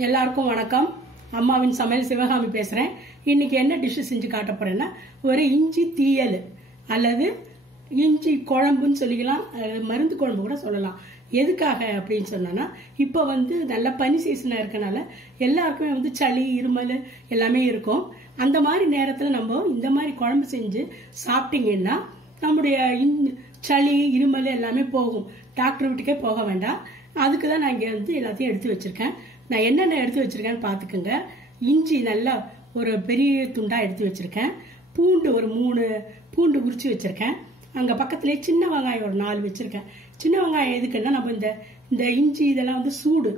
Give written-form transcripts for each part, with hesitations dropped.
எல்லாருக்கும் வணக்கம். அம்மாவின் சமையல் சிவகாமி பேசுறேன். இன்னைக்கு என்ன டிஷ் செஞ்சு காட்ட போறேன்னா ஒரு இஞ்சி தீயல் அல்லது இஞ்சி குழம்புன்னு சொல்லிக்கலாம், மருந்து குழம்பு கூட சொல்லலாம். எதுக்காக அப்படின்னு சொன்னா, இப்ப நல்ல பனி சீசனா இருக்கனால எல்லாருக்குமே சளி இருமல் எல்லாமே இருக்கும். அந்த மாதிரி நேரத்துல நம்ம இந்த மாதிரி குழம்பு செஞ்சு சாப்பிட்டீங்கன்னா நம்முடைய சளி இருமல் எல்லாமே போகும். டாக்டர் வீட்டுக்கே போக வேண்டாம். அதுக்குதான் நான் இங்க எல்லாத்தையும் எடுத்து வச்சிருக்கேன். நான் என்னென்ன எடுத்து வச்சிருக்கேன்னு பாத்துக்கோங்க. இஞ்சி நல்லா ஒரு பெரிய துண்டா எடுத்து வச்சிருக்கேன். பூண்டு ஒரு 3 பூண்டு உரிச்சு வச்சிருக்கேன். அங்க பக்கத்திலே சின்ன வெங்காயம் ஒரு 4 வச்சிருக்கேன். சின்ன வெங்காயம் எதுக்குன்னா நம்ம இந்த இஞ்சி இதெல்லாம் சூடு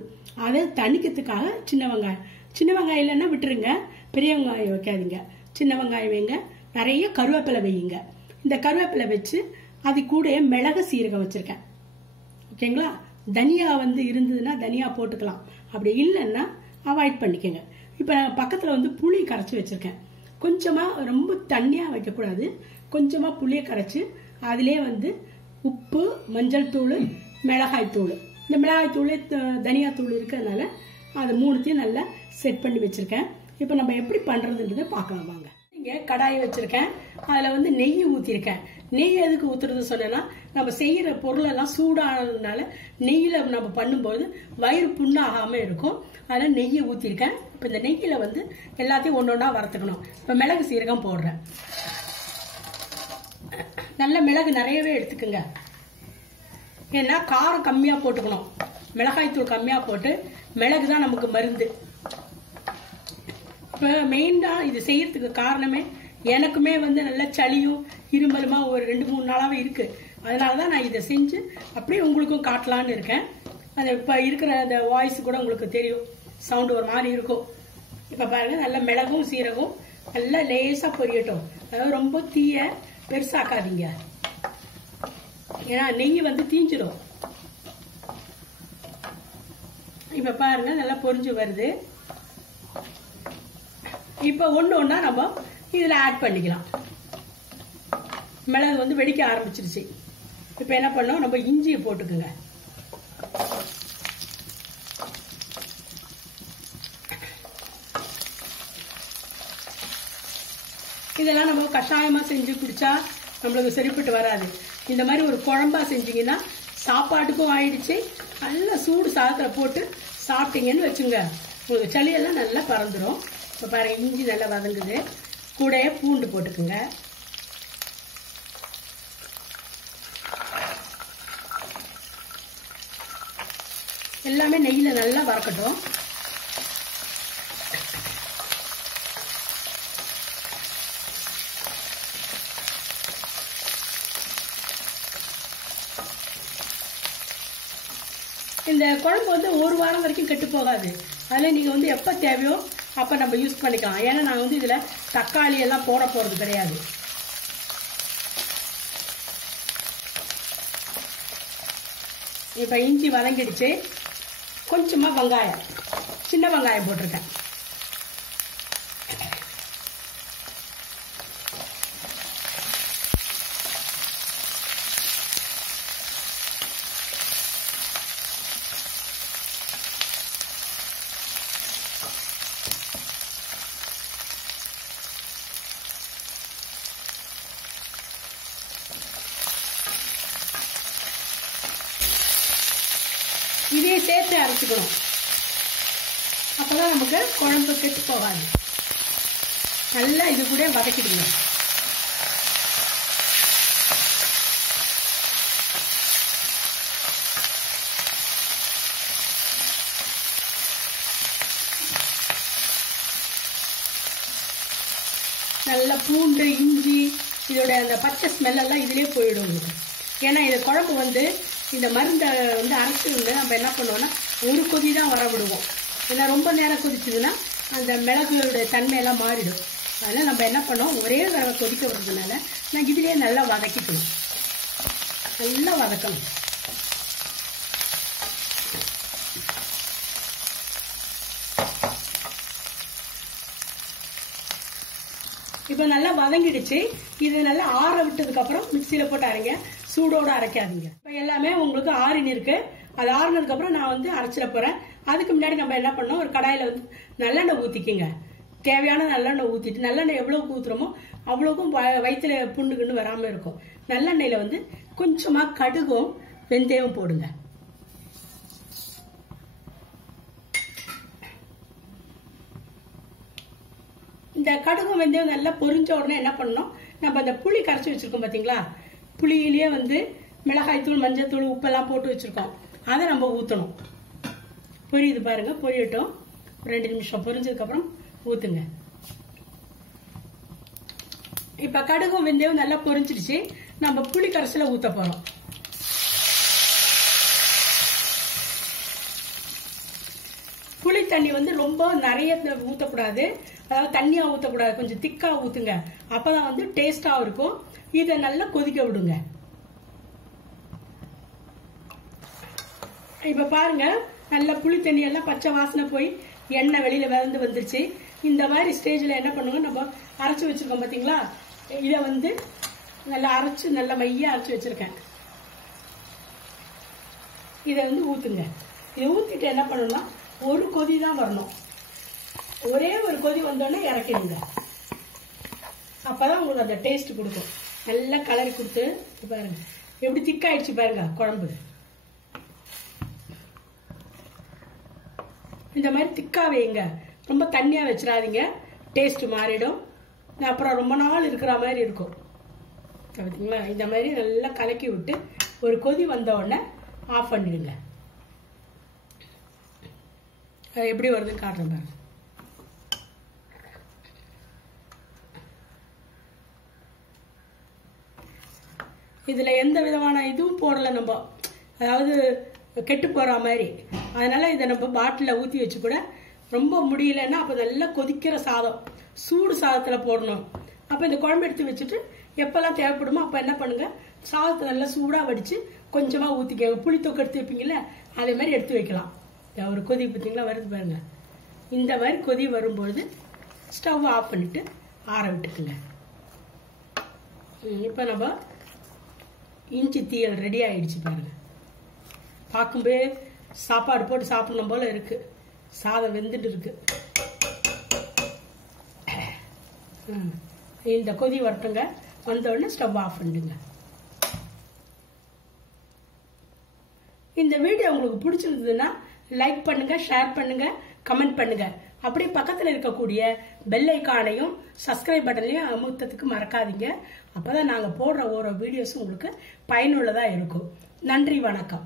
அதை தணிக்கிறதுக்காக சின்ன வெங்காயம் இல்லைன்னா விட்டுருங்க. பெரிய வெங்காயம் வைக்காதீங்க, சின்ன வெங்காயம் வைங்க. நிறைய கருவேப்பிலை வையுங்க. இந்த கருவேப்பிலை வச்சு அது கூட மிளகு சீரகம் வச்சிருக்கேன். ஓகேங்களா? தனியா இருந்ததுன்னா தனியா போட்டுக்கலாம், அப்படி இல்லைன்னா அவாய்ட் பண்ணிக்கோங்க. இப்ப பக்கத்துல புளி கரைச்சி வச்சிருக்கேன். கொஞ்சமா, ரொம்ப தண்ணியா வைக்க கூடாது. கொஞ்சமா புளிய கரைச்சு அதுலயே உப்பு, மஞ்சள் தூள், மிளகாய் தூள், இந்த மிளகாய் தூள் தனியா தூள் இருக்கிறதுனால அது 3த்தையும் நல்லா செட் பண்ணி வச்சிருக்கேன். இப்ப நம்ம எப்படி பண்றதுன்றதை பார்க்கலாம் வாங்க. இங்க கடாயை வச்சிருக்கேன். அதுல நெய் ஊத்திருக்கேன். நெய் எதுக்கு ஊத்துறது சொன்னா, நம்ம செய்யற பொருள் எல்லாம் சூடானதுனால நெய்யில நம்ம பண்ணும்போது வயிறு புண்ணாகாம இருக்கும். அதனால நெய்யை ஊத்திருக்கேன். இப்ப இந்த நெய்யில எல்லாத்தையும் ஒன்னொன்னா வறுத்துக்கணும். இப்ப மிளகு சீரகம் போடுறேன். நல்ல மிளகு நிறையவே எடுத்துக்குங்க. ஏன்னா காரம் கம்மியா போட்டுக்கணும். மிளகாய் தூள் கம்மியா போட்டு, மிளகு தான் நமக்கு மருந்து. இப்ப மெயினா இது செய்யறதுக்கு காரணமே எனக்குமே நல்ல சளியும் இருமலுமா ஒரு 2-3 நாளாவே இருக்கு. அதனாலதான் நான் இதை செஞ்சு அப்படியே உங்களுக்கும் காட்டலான்னு இருக்கேன். அது இப்ப இருக்கிற அந்த வாய்ஸ் கூட உங்களுக்கு தெரியும், சவுண்ட் ஒரு மாதிரி இருக்கும். இப்ப பாருங்க, நல்ல மிளகும் சீரகம் நல்லா லேசா பொரியட்டும். அதாவது ரொம்ப தீய பெருசாக்காதீங்க, ஏன்னா நெய் தீஞ்சிடும். இப்ப பாருங்க, நல்லா பொரிஞ்சு வருது. இப்ப ஒண்ணா நம்ம இதுல ஆட் பண்ணிக்கலாம். மிளகு வெடிக்க ஆரம்பிச்சிருச்சு. இப்ப என்ன பண்ணோம், நம்ம இஞ்சியை போட்டுக்குங்க. இதெல்லாம் நம்ம கஷாயமா செஞ்சு குடிச்சா நம்மளுக்கு சரிப்பட்டு வராது. இந்த மாதிரி ஒரு குழம்பா செஞ்சீங்கன்னா சாப்பாட்டுக்கும் ஆயிடுச்சு. நல்லா சூடு சாதத்துல போட்டு சாப்பிட்டீங்கன்னு வச்சுங்க, உங்களுக்கு சளியெல்லாம் நல்லா பறந்துடும். இப்ப பாருங்க, இஞ்சி நல்லா வதங்குது. கூட பூண்டு போட்டுக்குங்க. எல்லாமே நெய்யில நல்லா வறுக்கட்டும். இந்த குழம்பு 1 வாரம் வரைக்கும் கெட்டு போகாது. அதுல நீங்க எப்ப தேவையோ அப்ப நம்ம யூஸ் பண்ணிக்கலாம். ஏன்னா நான் இதுல தக்காளி எல்லாம் போட போறது கிடையாது. இப்ப இஞ்சி வதங்கிடுச்சு. கொஞ்சமா வெங்காயம், சின்ன வெங்காயம் போட்டிருக்கேன். இதையே சேர்த்து அரைச்சிக்கணும். அப்பதான் நமக்கு குழம்பு கெட்டு போகாது. நல்லா இது கூட வதக்கிடுங்க. நல்ல பூண்டு, இஞ்சி இதோட அந்த பச்சை ஸ்மெல் எல்லாம் இதுலயே போயிடும். ஏன்னா இது குழம்பு இந்த மருந்தை அரைச்சிருந்து நம்ம என்ன பண்ணுவோம்னா ஒரு கொதி தான் வர விடுவோம். ஏன்னா ரொம்ப நேரம் கொதிச்சதுன்னா அந்த மிளகுடைய தன்மையெல்லாம் மாறிடும். அதனால நம்ம என்ன பண்ணோம், ஒரே தடவை கொதிக்க விடுறதுனால நான் இதுலயே நல்லா வதக்கிக்கணும். நல்லா வதக்கணும். இப்ப நல்லா வதங்கிடுச்சு. இது நல்லா ஆற விட்டதுக்கு அப்புறம் மிக்சியில போட்டு அரைங்க. சூடோட அரைக்காதீங்க. இப்ப எல்லாமே உங்களுக்கு ஆறின்னு இருக்கு. அது ஆறுனதுக்கு அப்புறம் நான் வந்து அரைச்சிட போறேன். அதுக்கு முன்னாடி நம்ம என்ன பண்ணோம், ஒரு கடாயில வந்து நல்லெண்ணெய் ஊத்திக்கிங்க. தேவையான நல்லெண்ணெய் ஊத்திட்டு, நல்லெண்ணெய் எவ்வளவுக்கு ஊத்துறோமோ அவ்வளவுக்கும் வயிற்றுல புண்ணுக்குன்னு வராம இருக்கும். நல்லெண்ணெயில வந்து கொஞ்சமா கடுகும் வெந்தயம் போடுங்க. இந்த கடுகும் வெந்தயம் நல்லா பொரிஞ்ச உடனே என்ன பண்ணணும், நம்ம அந்த புளி கரைச்சி வச்சிருக்கோம் பாத்தீங்களா, புளியிலேயே வந்து மிளகாய்த்தூள், மஞ்சள் உப்பெல்லாம் போட்டு வச்சிருக்கோம். அதை நம்ம ஊற்றணும். பொரியுது பாருங்க, பொரியட்டும். 2 நிமிஷம் பொரிஞ்சதுக்கு அப்புறம் ஊத்துங்க. இப்ப கடுகும் வெந்தயம் நல்லா பொரிஞ்சிடுச்சு. நம்ம புளி கரைசல ஊத்த போறோம். புளி தண்ணி வந்து ரொம்ப நிறைய ஊத்தக்கூடாது, அதாவது தண்ணியா ஊத்தக்கூடாது, கொஞ்சம் திக்கா ஊத்துங்க. அப்பதான் வந்து டேஸ்டா இருக்கும். இதை நல்லா கொதிக்க விடுங்க. இப்ப பாருங்க, நல்ல புளி தண்ணி எல்லாம் பச்சை வாசனை போய் எண்ணெய் வெளியில விளந்து வந்துருச்சு. இந்த மாதிரி ஸ்டேஜ்ல என்ன பண்ணுங்க, நம்ம அரைச்சு வச்சிருக்கோம் பாத்தீங்களா, இத வந்து நல்லா அரைச்சு நல்ல மையா அரைச்சு வச்சிருக்கேன். இத வந்து ஊத்துங்க. இதை ஊத்திட்டு என்ன பண்ணணும்னா, ஒரு கொதி தான் வரணும். ஒரே ஒரு கொதி வந்தோடனே இறக்கிடுங்க. அப்பதான் உங்களுக்கு அந்த டேஸ்ட் கொடுக்கும். நல்லா கலரி கொடுத்து பாருங்க எப்படி திக்காயிடுச்சு பாருங்க குழம்பு. இந்த மாதிரி திக்கா வைங்க, ரொம்ப தண்ணியா வச்சிடாதீங்க, டேஸ்ட் மாறிடும். அப்புறம் ரொம்ப நாள் இருக்கிற மாதிரி இருக்கும். பார்த்தீங்களா, இந்த மாதிரி நல்லா கலக்கி விட்டு ஒரு கொதி வந்த உடனே ஆஃப் பண்ணிடுங்க. அது எப்படி வருதுன்னு காட்டுறேன் பாருங்க. இதுல எந்த விதமான இதுவும் போடல நம்ம, அதாவது கெட்டு போற மாதிரி. அதனால இதை நம்ம பாட்டில ஊத்தி வச்சு கூட, ரொம்ப முடியலன்னா அப்ப நல்லா கொதிக்கிற சாதம், சூடு சாதத்துல போடணும். அப்ப இந்த குழம்பு எடுத்து வச்சுட்டு எப்பெல்லாம் தேவைப்படுமோ அப்ப என்ன பண்ணுங்க, சாதத்தை நல்லா சூடா வடிச்சு கொஞ்சமா ஊத்திக்க. புளி தொக்கு எடுத்து வைப்பீங்கல்ல, அதே மாதிரி எடுத்து வைக்கலாம். ஒரு கொதி பார்த்தீங்களா வருது பாருங்க. இந்த மாதிரி கொதி வரும்பொழுது ஸ்டவ் ஆஃப் பண்ணிட்டு ஆற விட்டுக்குங்க. இப்ப நம்ம இஞ்சி தீயல் ரெடி ஆயிடுச்சு பாருங்க. பார்க்கும்போது சாப்பாடு போட்டு சாப்பிடணும் போல இருக்கு. சாதம் வெந்துட்டு இருக்கு. இந்த கொதி வரட்டுங்க. வந்த உடனே ஸ்டவ் ஆஃப் பண்ணிடுங்க. இந்த வீடியோ உங்களுக்கு பிடிச்சிருந்ததுன்னா லைக் பண்ணுங்க, ஷேர் பண்ணுங்க, கமெண்ட் பண்ணுங்க. அப்படியே பக்கத்தில் இருக்கக்கூடிய பெல் ஐகானையும் சப்ஸ்கிரைப் பட்டனையும் அமுத்தத்துக்கு மறக்காதீங்க. அப்பதான் நாங்க போடுற ஒரு வீடியோஸும் உங்களுக்கு பயனுள்ளதா இருக்கும். நன்றி, வணக்கம்.